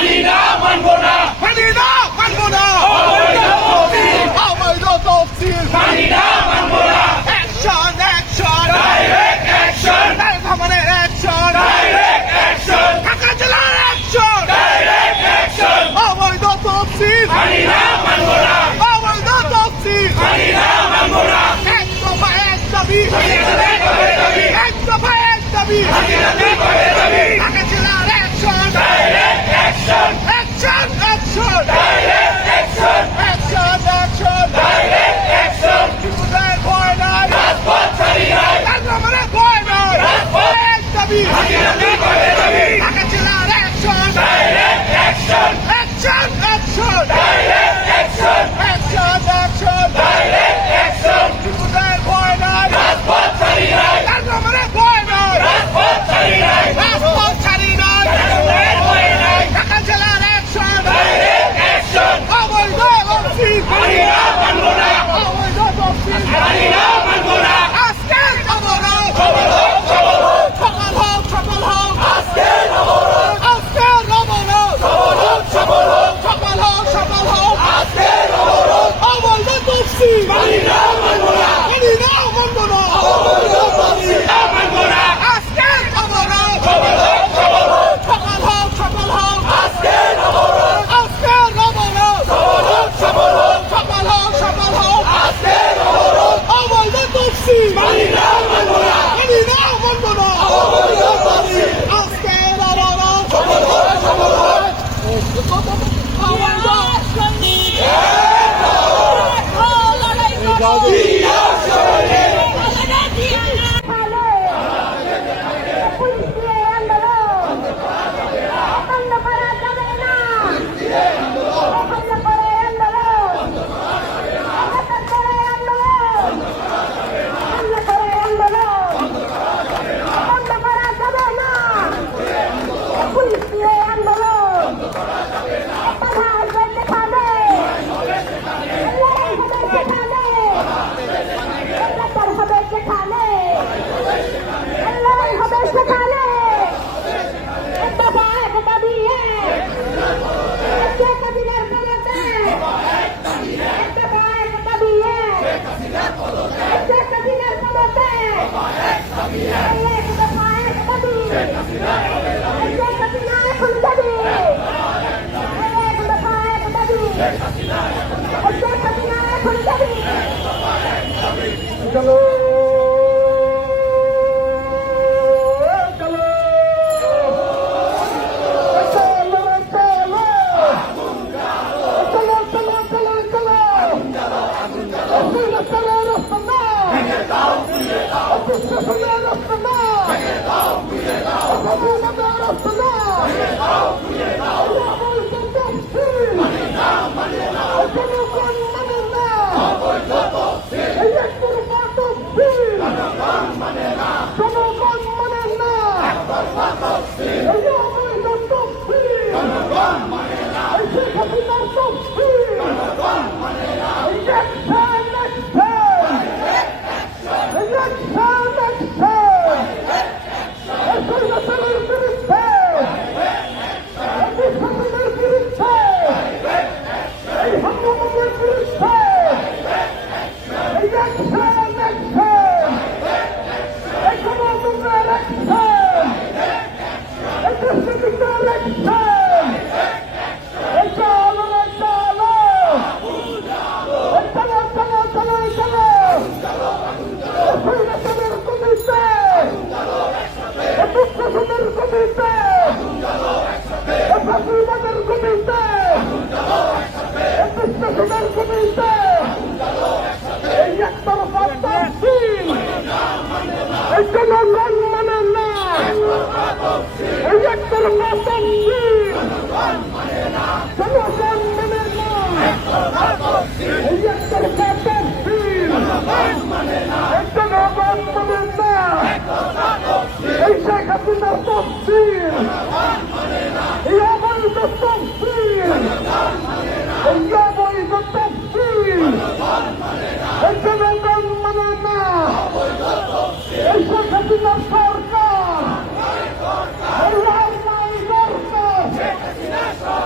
মানি না মানবো না মানি না মানবো না অবৈধ তফসিল অবৈধ তফসিল মানি না মানবো না অ্যাকশন অ্যাকশন ডাইরেক্ট অ্যাকশন ভবনের অ্যাকশন ডাইরেক্ট অ্যাকশন ঢাকা জেলার অ্যাকশন ডাইরেক্ট অ্যাকশন অবৈধ তফসিল মানি না মানবো না অবৈধ তফসিল মানি না মানবো না এক দফা এক দাবি হাসিনাতে করে দাবি এক দফা এক দাবি হাসিনাতে করে দাবি ঢাকা জেলার action direct action action action direct action action action direct action শিশুদের ভয় নাই রাজপথ ছাড়ি নাই তার ভবনের ভয় নাই এক দাবি হাসিনাতে করে দাবি ঢাকা জেলার action direct action action action direct action action action direct action শিশুদের ভয় নাই রাজপথ ছাড়ি নাই তার ভবনের ভয় নাই রাজপথ ছাড়ি নাই রাজপথ ছাড়ি নাই রাজপথের ভয় নাই ঢাকা জেলার অ্যাকশন ডাইরেক্ট অ্যাকশন অবৈধ তফসিল মানি না মানবো না অবৈধ তফসিল মানি না মানবো না আজকের অবরোধ সবল হোক সবল হোক সফল হোক সফল হোক আজকের অবরোধ আজকের অবরোধ সবল হোক সবল হোক সফল হোক সফল হোক আজকের অবরোধ অবৈধ তফসিল মানি না মানবো না মানি না মানবো না অবৈধ তফসিল না মানবো না আজকের অবরোধ সবল হোক সবল হোক সফল হোক সফল হোক আজকের অবরোধ আজকের অবরোধ সবল হোক সবল হোক সফল হোক সফল হোক আজকের অবরোধ অবৈধ তফসিল মানি না মানবো না মানি না মানবো না অবৈধ তফসিল আজকের অবরোধ সবল হোক সবল হোক অবৈধ জিয়ার শরীরে চলো জনগণ মানে না একতরফা তফসিল জনগণ মানে না একতরফা তফসিল জনগণ মানে না এই শেখ হাসিনার তফসিল এই অবৈধ তফসিল এই অবৈধ তফসিল এই জনগণ মানে না এই শেখ হাসিনার সরকার এই রাজনৈতিক সরকার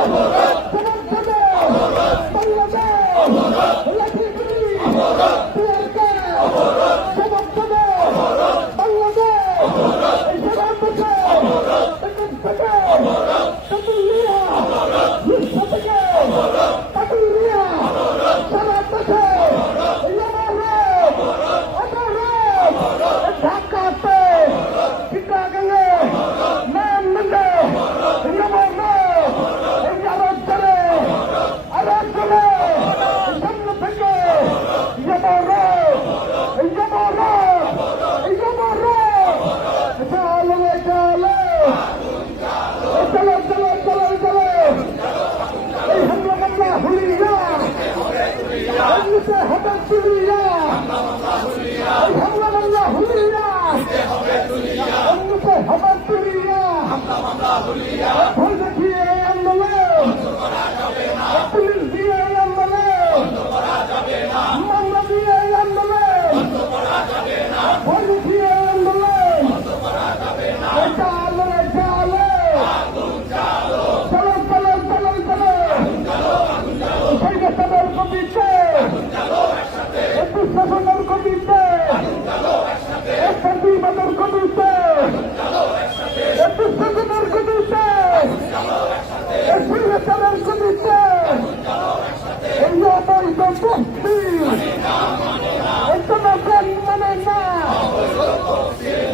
জবাব দেবে বাংলাদেশ লাঠিগুলি পিয়ারকে জবাব দেবে বাংলাদেশ এই সারা দেশে এখান থেকে কাতুলিয়া বিশ্ব থেকে কাতুলিয়া সারা দেশে ঢাকাতে চিটাগাঙে নামলে সামনে থেকে চলো চলো চলো চলো এই হামলা মামলা হুলিয়া হবে চুলিয়া এই হামলা মামলা হুলিয়া অন্যতে হবে চুলিয়া ভয় দেখিয়ে আন্দোলন পুলিশ দিয়ে আন্দোলন মামলা দিয়ে আন্দোলন ভয় দেখিয়ে আন্দোলন চালো চালো চলো চলো চলো চলো সেই দেশের কবিতে শাসনের কবিতে প্রতিবাদের কবিতে শাসনের কবিতে সুরেশ্বরের কবিতে এই অবৈধ বস্তি এই জনগণ মানে না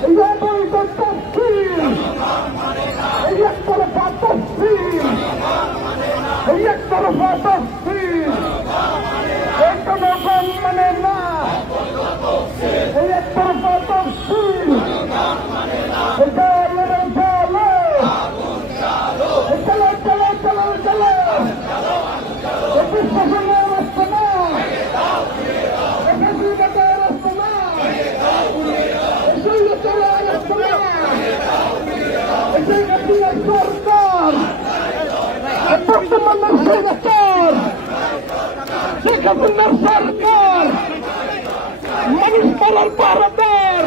এই অবৈধ বস্তি এই একতরফা বস্তি এই একতরফা বস্তি এই জনগণ মানে না এই একতরফা বস্তি এই জালে জালে চলো চলো চলো চলো এই শাসনের রাস্তা না এই বিগতের রাস্তা না এই শৈলচরের রাস্তা না এই জাতীয় সরকার বর্তমানের সরকার শেখ হাসিনার সরকার মানুষ মারার পাহারাদার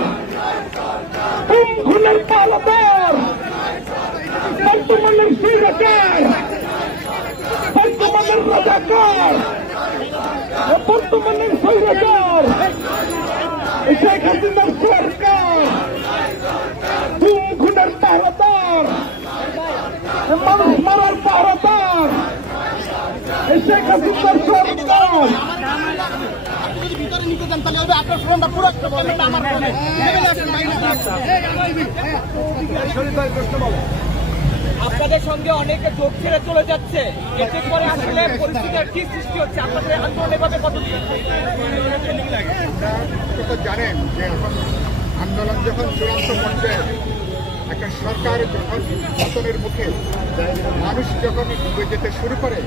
খুনের পাহারাদার বর্তমানের সরকার বর্তমানের রাজাকার বর্তমানের সরকার শেখ হাসিনার সরকার খুনের পাহারাদার মানুষ মারার পাহারাদার শেখ হাসিনার সরকার ভিতরে নিতে দেন তাহলে ওই আপনার ফোনটা পুরো আমার আপনাদের সঙ্গে অনেকে যোগ ছেড়ে চলে যাচ্ছে, এতে করে আসলে পরিস্থিতির কি সৃষ্টি হচ্ছে? আপনাদের আন্দোলন এভাবে কতদিন? তো জানেন যে এখন আন্দোলন যখন চূড়ান্ত পর্যায়ে একটা সরকার যখন পতনের মুখে মানুষ যখন ডুবে যেতে শুরু করে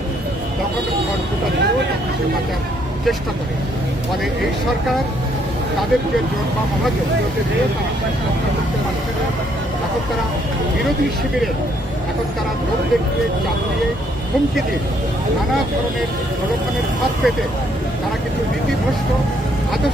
তখন গল্পটা ধরেও মানুষের বাঁচার চেষ্টা করে। ফলে এই সরকার তাদের যে জোট বা মহাজোট দিয়ে এখন তারা বিরোধী শিবিরে এখন তারা লোক দেখিয়ে চাপ দিয়ে হুমকি দিয়ে নানা ধরনের প্রলোভনের ফাঁদ পেতে তারা কিন্তু নীতিভ্রষ্ট আদর্শ